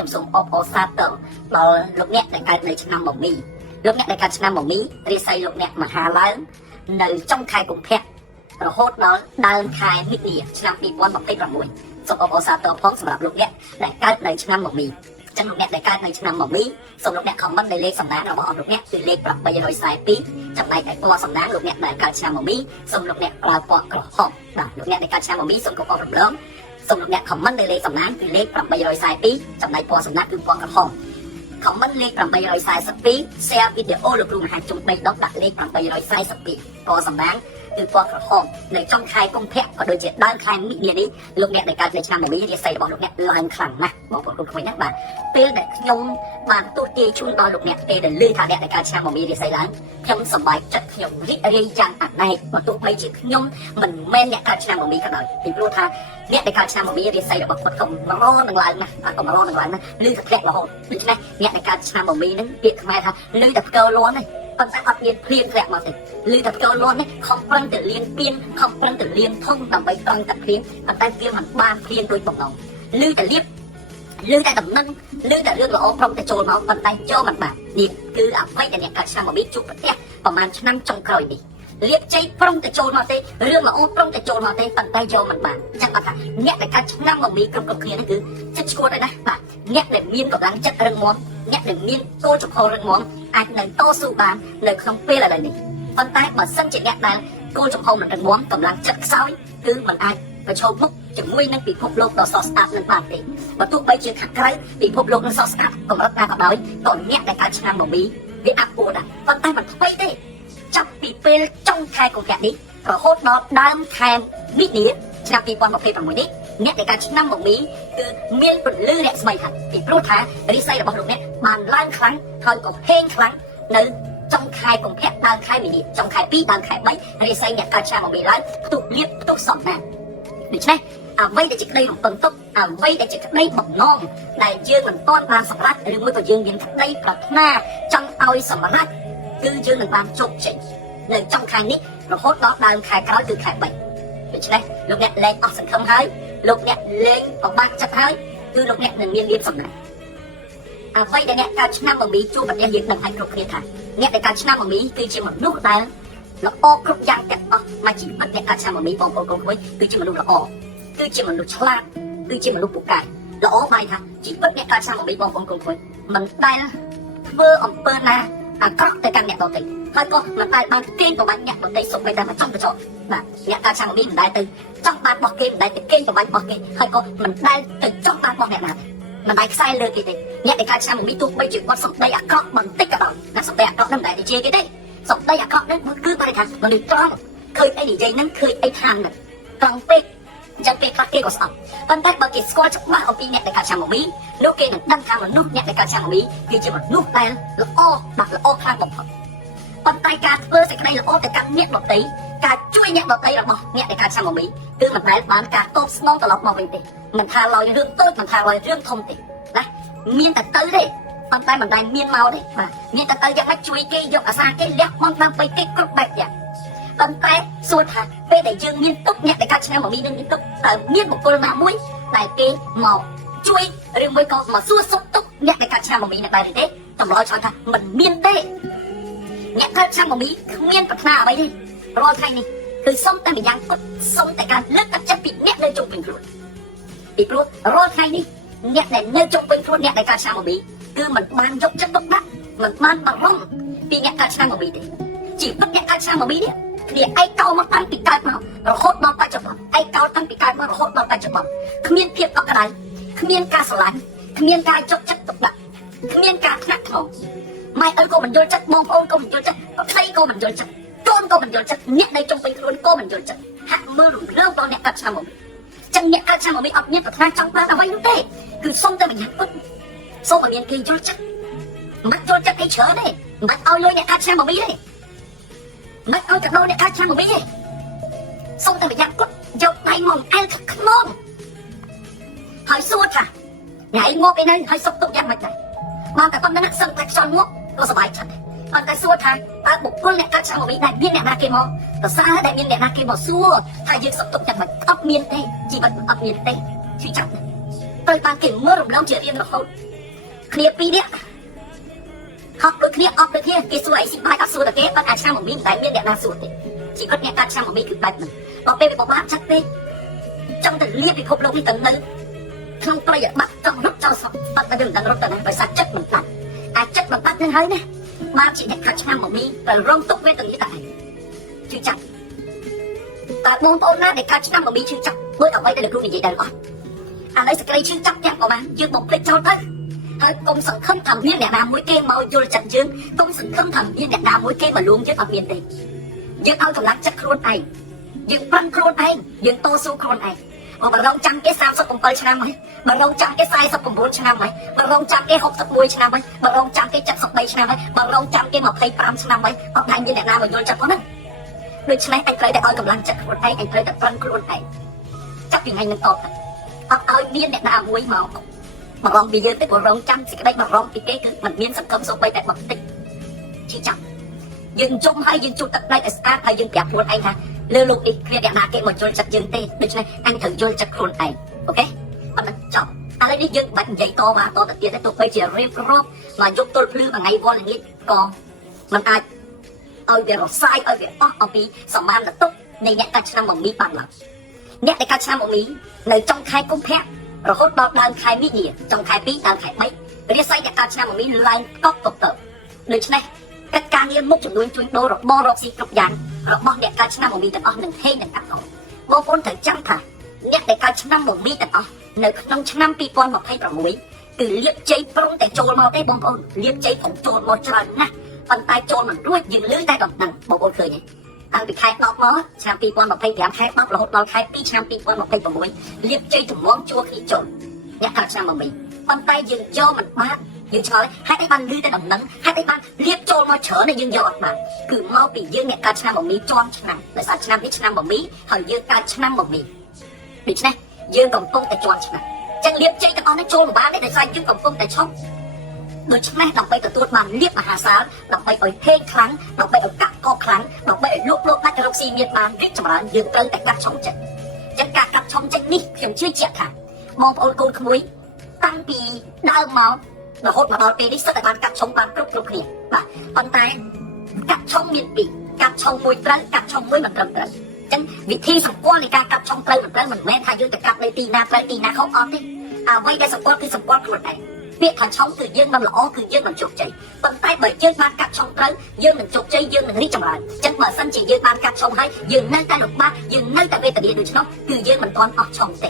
ចំសូមអបអរសាទរដល់លោកអ្នកដែលកើតនៅឆ្នាំមមីលោកអ្នកដែលកើតឆ្នាំមមីរាសីលោកអ្នកមហាឡើងនៅចុងខែកុម្ភៈរហូតដល់ដើមខែមិនិនាឆ្នាំ2026សូមអបអរសាទរផងសម្រាប់លោកអ្នកដែលកើតនៅឆ្នាំមមីចឹងលោកអ្នកដែលកើតនៅឆ្នាំមមីសូមលោកអ្នកខមមិននៅលេខសំណាងរបស់លោកអ្នកគឺលេខ842ចំណែកឯពណ៌សំណាងលោកអ្នកដែលកើតឆ្នាំមមីសូមលោកអ្នកប្រើពណ៌ក្រហមបាទលោកអ្នកដែលកើតឆ្នាំមមីសូមកុំអររំលងសូមលោកអ្នកខមមិននៅលេខសំណាងគឺលេខ842ចំណែកពណ៌សំណាងគឺពណ៌ក្រហមខមមិនលេខ842 share វីដេអូលោកគ្រូមហាជុំ3ដុតដាក់លេខ842ពណ៌សំណាងគឺពណ៌ក្រហមនៅចុងខែកុម្ភៈក៏ដូចជាដើមខែមិនិនានេះលោកអ្នកដែលកើតនៅឆ្នាំមមីរាសីរបស់លោកអ្នកឡើងខ្លាំងណាស់បងប្អូនក្មួយណាបាទពេលដែលខ្ញុំបានទូទាយជូនដល់លោកអ្នកពេលដែលឮថាអ្នកដែលកើតឆ្នាំមមីរាសីឡើងខ្ញុំសប្បាយចិត្តខ្ញុំរីករាយយ៉ាងអនេកបើទោះបីជាខ្ញុំមិនមែនអ្នកកើតឆ្នាំមមីក៏ដោយពីព្រោះថាអ្នកដែលកើតឆ្នាំមមីរាសីរបស់គាត់កម្រនឹងឡើងណាស់កម្រនឹងឡើងណាស់ឮតែធ្លាក់រហូតដូច្នេះអ្នកដែលកើតឆ្នាំមមីហ្នឹងពាក្យខ្មែរថាឮតែផ្កើលាន់ទេប៉ុន្តែអត់មានភ្លៀងធ្លាក់មកទេឮតែផ្កើលាន់នេះខំប្រឹងតែលៀងពៀនខំប្រឹងតែលៀងធំដើម្បីត្រង់តែភ្លៀងប៉ុន្តែវាមិនបានភ្លៀងដូចបំណងឮតែលៀបឮតែដំណឹងឮតែរឿងល្អប្រំតែចូលមកប៉ុន្តែចូលមិនបាននេះគឺអ្វីដែលអ្នកកើតឆ្នាំមមីជួបប្រទះប្រហែលឆ្នាំចុងក្រោយនេះលៀបជ័យប្រំតែចូលមកទេរឿងល្អប្រំតែចូលមកទេប៉ុន្តែយកមិនបានចឹងអត់ថាអ្នកដែលកើតឆ្នាំមមីគ្រប់គ្នានេះគឺចិត្តឈួតហើយណាបាទអ្នកដែលមានកម្លាំងចិត្តរឹងមាំអ្នកដែលមានគោលចំហររឹងមាំអាចនឹងតស៊ូបាននៅក្នុងពេលឥឡូវនេះប៉ុន្តែបើសិនជាអ្នកដែលគោលចំហមិនរឹងមាំកម្លាំងចិត្តខ្សោយគឺមិនអាចប្រឈមមុខជាមួយនឹងពិភពលោកដ៏សស្អាតនឹងបានទេបើទោះបីជាខាងក្រៅពិភពលោកនឹងសស្អាតកម្រិតណាក៏ដោយក៏អ្នកដែលកើតឆ្នាំមមីវាអាប់អួរដែរប៉ុន្តែមិនថ្មីទេចាប់ពីពេលចុងខែកុម្ភៈនេះរហូតដល់ដើមខែមិនិនាឆ្នាំ2026នេះអ្នកដែលកើតឆ្នាំមមីគឺមានពលឺរស្មីហើយពីព្រោះថារិស័យរបស់លោកអ្នកបានឡើងខ្លាំងហើយក៏ហេងខ្លាំងនៅចុងខែកុម្ភៈដើមខែមិនិនាចុងខែ2ដើមខែ3រិស័យអ្នកកើតឆ្នាំមមីឡើងផ្ទុះលៀបផ្ទុះសំណាងដូច្នេះអ្វីដែលជាក្តីរំពឹងទុកអ្វីដែលជាក្តីបំណងដែលយើងមិនទាន់បានសម្រេចឬមួយក៏យើងមានក្តីប្រាថ្នាចង់ឲ្យសម្រេចគឺយើងនឹងបានជោគជ័យនៅចុងខែនេះរហូតដល់ដើមខែក្រោយគឺខែ3ដូច្នេះលោកអ្នកលែងអស់សង្ឃឹមហើយលោកអ្នកលែងប្របាក់ចិត្តហើយគឺលោកអ្នកនឹងមានលៀបសំណាងអ្វីដែលអ្នកកើតឆ្នាំមមីជួបប្រទះយើងដឹងហើយគ្រប់គ្នាថាអ្នកដែលកើតឆ្នាំមមីគឺជាមនុស្សដែលល្អគ្រប់យ៉ាងទាំងអស់មកជីវិតអ្នកកើតឆ្នាំមមីបងប្អូនគ្រប់មួយគឺជាមនុស្សល្អគឺជាមនុស្សឆ្លាតគឺជាមនុស្សពូកែល្អបាយថាជីវិតអ្នកកើតឆ្នាំមមីបងប្អូនគ្រប់មួយមិនដែលធ្វើអំពើណាអាក្រក់ទៅកាន់អ្នកដទៃហើយក៏មិនដែលបានកេងប្របាញ់អ្នកដទៃសុខបីតែមកចង់ទៅចោលបាទអ្នកកើតឆ្នាំមមីមិនដែលទៅចង់បានបោះគេមិនដែលទៅកេងប្របាញ់បោះគេហើយក៏មិនដែលទៅចង់បានបោះអ្នកណាមិនដែលខ្សែលើគេទេអ្នកដែលកើតឆ្នាំមមីទោះបីជាគាត់សំដីអាក្រក់បន្តិចក៏ដោយណាសំដីអាក្រក់នឹងមិនដែលនិយាយគេទេសំដីអាក្រក់នឹងគឺបើថាមនុស្សត្រង់ឃើញអីនិយាយនឹងឃើញអីថានឹងត្រង់ពេកចឹងពេលខ្លះគេក៏ស្អប់ប៉ុន្តែបើគេស្គាល់ច្បាស់អំពីអ្នកដែលកើតឆ្នាំមមីនោះគេនឹងដឹងថាមនុស្សអ្នកដែលកើតឆ្នាំមមីគឺជាមនុស្សដែលល្អបាទល្អខ្លាំងបំផុតប៉ុន្តែការធ្វើសេចក្តីល្អទៅកាន់អ្នកដទៃការជួយអ្នកដទៃរបស់អ្នកដែលកើតឆ្នាំមមីគឺមិនដែលបានការតបស្នងត្រឡប់មកវិញទេមិនថាឡើយរឿងតូចមិនថាឡើយរឿងធំទេណាមានតែទៅទេប៉ុន្តែមិនដែលមានមកទេបាទមានតែទៅយ៉ាងម៉េចជួយគេយកអាសាគេលះបង់ដើម្បីគេគ្រប់បែបយ៉ាងប៉ុន្តែសួរថាពេលដែលយើងមានទុកអ្នកដែលកើតឆ្នាំមមីនឹងមានទុកតើមានបុគ្គលណាមួយដែលគេមកជួយឬមួយក៏មកសួរសុខទុក្ខអ្នកដែលកើតឆ្នាំមមីនៅដែរទេតម្រូវឆ្លើយថាមិនមានទេអ្នកកើតឆ្នាំមមីគ្មានប្រាថ្នាអ្វីទេរាល់ថ្ងៃនេះគឺសុំតែម្យ៉ាងគាត់សុំតែការលើកទឹកចិត្តពីអ្នកនៅជុំវិញខ្លួនពីព្រោះរាល់ថ្ងៃនេះអ្នកដែលនៅជុំវិញខ្លួនអ្នកដែលកើតឆ្នាំមមីគឺមិនបានយកចិត្តទុកដាក់មិនបានបារម្ភពីអ្នកកើតឆ្នាំមមីទេជីវិតអ្នកកើតឆ្នាំមមីនេះគ្នាឯកោមកតាំងពីកើតមករហូតដល់បច្ចុប្បន្នឯកោតាំងពីកើតមករហូតដល់បច្ចុប្បន្នគ្មានភាពកក់ក្ដៅគ្មានការស្រឡាញ់គ្មានការយកចិត្តទុកដាក់គ្មានការថ្នាក់ថ្នមម៉ែឪក៏មិនយល់ចិត្តបងប្អូនក៏មិនយល់ចិត្តប្តីក៏មិនយល់ចិត្តកូនក៏មិនយល់ចិត្តអ្នកនៅជុំវិញខ្លួនក៏មិនយល់ចិត្តហាក់មើលរំលើងដល់អ្នកកើតឆ្នាំមមីចឹងអ្នកកើតឆ្នាំមមីអត់មានប្រាថ្នាចង់បានអ្វីនោះទេគឺសុំតែម្យ៉ាងពុតសុំឲ្យមានគេយល់ចិត្តមិនយល់ចិត្តអីច្រើនទេមិនឲ្យលុយអ្នកកើតឆ្នាំមមីទេមិនឲ្យទៅអ្នកកើតឆ្នាំមមីទេសុំតែម្យ៉ាងពុតយកដៃមកអែលខ្នងហើយសួរថាថ្ងៃងប់ឯនៅហើយសុខទុក្ខយ៉ាងម៉េចដែរបានតែប៉ុណ្្នឹងសឹងតែខ្យល់ងប់ក៏សប្បាយចិត្តប៉ុន្តែសួរថាតើបុគ្គលអ្នកកើតឆ្នាំមមីដែលមានអ្នកណាគេមកប្រសើរដែលមានអ្នកណាគេមកសួរថាយើងសុខទុក្ខយ៉ាងម៉េចអត់មានទេជីវិតអត់មានទេជឿចាប់ត្រូវបានគេមើលរំលងជារៀងរហូត គ្នាពីរនេះហត់ដូចគ្នាអត់ដូចគ្នាគេសួរអីស៊ីបាយអត់សួរតែគេប៉ុន្តែឆ្នាំ1មីតែមានអ្នកណាសួរទេជីវិតអ្នកកើតឆ្នាំ1មីគឺបែបហ្នឹងដល់ពេលវាបបាក់ចិត្តពេកចង់ទៅលៀបពិភពលោកនេះទៅនៅក្នុងប្រយបាក់ចង់រត់ចោលសពបាត់តែមិនដឹងរត់ទៅណាដោយសារចិត្តមិនដាច់អាចចិត្តមិនដាច់នឹងហើយណាបានជាអ្នកកើតឆ្នាំ1មីទៅរងទុកវេទនាតែឯងជឿចាប់តើបងប្អូនណាដែលកើតឆ្នាំ1មីជឿចាប់ដូចអ្វីដែលលោកគ្រូនិយាយទៅអត់ឥឡូវសក្តិជឿចាប់ទាំងប្រហែលយើងបំភ្លេចចោលទៅហើយកុំសង្ឃឹមថាមានអ្នកណាមួយគេមកយល់ចិត្តយើងកុំសង្ឃឹមថាមានអ្នកណាមួយគេមកលួងយើងអត់មានទេយើងឲ្យកម្លាំងចិត្តខ្លួនឯងយើងប្រឹងខ្លួនឯងយើងតស៊ូខ្លួនឯងបើរងចាំគេ37ឆ្នាំហើយបើរងចាំគេ49ឆ្នាំហើយបើរងចាំគេ61ឆ្នាំហើយបើរងចាំគេ73ឆ្នាំហើយបើរងចាំគេ25ឆ្នាំហើយអត់ដែលមានអ្នកណាមកយល់ចិត្តផងហ្នឹងដូច្នេះឯងត្រូវតែឲ្យកម្លាំងចិត្តខ្លួនឯងឯងត្រូវតែប្រឹងខ្លួនឯងចាប់ពីថ្ងៃនេះតទៅអត់ឲ្យមានអ្នកណាមួយមកបារម្ភពីយើងទេព្រោះរងចាំសេចក្តីបារម្ភពីគេគឺមិនមានសង្ឃឹមសូម្បីតែបន្តិចជឿចាប់យើងជុំហើយយើងជូតទឹកដៃឲ្យស្អាតហើយយើងប្រាប់ខ្លួនឯងថាលើលោកនេះគ្មានអ្នកណាគេមកយល់ចិត្តយើងទេដូច្នេះអញត្រូវយល់ចិត្តខ្លួនឯងអូខេប៉ុណ្ណឹងចប់ឥឡូវនេះយើងបាច់និយាយតទៅទៀតទៅពេលជារៀបរាប់មកយកទល់ភ្លឺមួយថ្ងៃវល់ល្ងាចក៏មិនអាចឲ្យវារសាយឲ្យវាអស់អំពីសមានទុកនៃអ្នកកាត់ឆ្នាំ1មីបានឡើយអ្នកដែលកាត់ឆ្នាំ1មីនៅចុងខែកុម្ភៈរហូតដល់ដើមខែមីនាចុងខែ2ដើមខែ3រាសីអ្នកកើតឆ្នាំ1មីឡើងកប់ទៅដូច្នេះកិច្ចការងារមុខចំនួនជួញដូររបស់រកស៊ីគ្រប់យ៉ាងរបស់អ្នកកើតឆ្នាំ1មីទាំងអស់នឹងហេងនឹងកាត់ផងបងប្អូនត្រូវចាំថាអ្នកដែលកើតឆ្នាំ1មីទាំងអស់នៅក្នុងឆ្នាំ2026គឺលៀបជ័យព្រមតែចូលមកទេបងប្អូនលៀបជ័យផងចូលមកច្រើនណាស់ប៉ុន្តែចូលមិនរួចយើងលឺតែដំណឹងបងប្អូនឃើញទេតាំងពីខែ10មកឆ្នាំ2025ខែ10រហូតដល់ខែ2ឆ្នាំ2026លៀបជ័យចម្លងជួគ្នាចូលអ្នកកើតឆ្នាំ1មីប៉ុន្តែយើងយកមិនបានយើងឆ្ងល់ហេតុអីបានលឺតែដំណឹងហេតុអីបានលៀបចូលមកច្រើនតែយើងយកអត់បានគឺមកពីយើងអ្នកកើតឆ្នាំ1មីជាន់ឆ្នាំដោយសារឆ្នាំនេះឆ្នាំ1មីហើយយើងកើតឆ្នាំ1មីដូច្នេះយើងកំពុងតែជាន់ឆ្នាំចឹងលៀបជ័យទាំងអស់នេះចូលមិនបានទេដោយសារយើងកំពុងតែឈប់ដូច្នេះដើម្បីទទួលបានលៀបមហាសាលដើម្បីឲ្យហេងខ្លាំងដើម្បីឲ្យកាក់កខ្លាំងដើម្បីឲ្យលោកដាច់រកស៊ីមានបានរីកចម្រើនយើងត្រូវតែកាត់ឆុងចិត្តចឹងការកាត់ឆុងចិត្តនេះខ្ញុំជឿជាក់ថាបងប្អូនកូនក្មួយតាំងពីដើមមករហូតមកដល់ពេលនេះសិតតែបានកាត់ឆុងបានគ្រប់គ្នាបាទប៉ុន្តែកាត់ឆុងមានពីរកាត់ឆុងមួយត្រូវកាត់ឆុងមួយមិនត្រឹមត្រូវចឹងវិធីសម្គាល់នៃការកាត់ឆុងត្រូវមិនត្រូវមិនមែនថាយើងទៅកាត់នៅទីណាត្រូវទីណាខុសអត់ទេអ្វីដែលសម្គាល់គឺសម្គាល់ខ្លួនឯងពាក្យថាឆុងគឺយើងមិនល្អគឺយើងមិនជោគជ័យប៉ុន្តែបើយើងបានកាត់ឆុងត្រូវយើងនឹងជោគជ័យយើងនឹងរីកចម្រើនចឹងបើសិនជាយើងបានកាត់ឆុងហើយយើងនៅតែលំបាកយើងនៅតែវេទនាដូច្នោះគឺយើងមិនទាន់អស់ឆុងទេ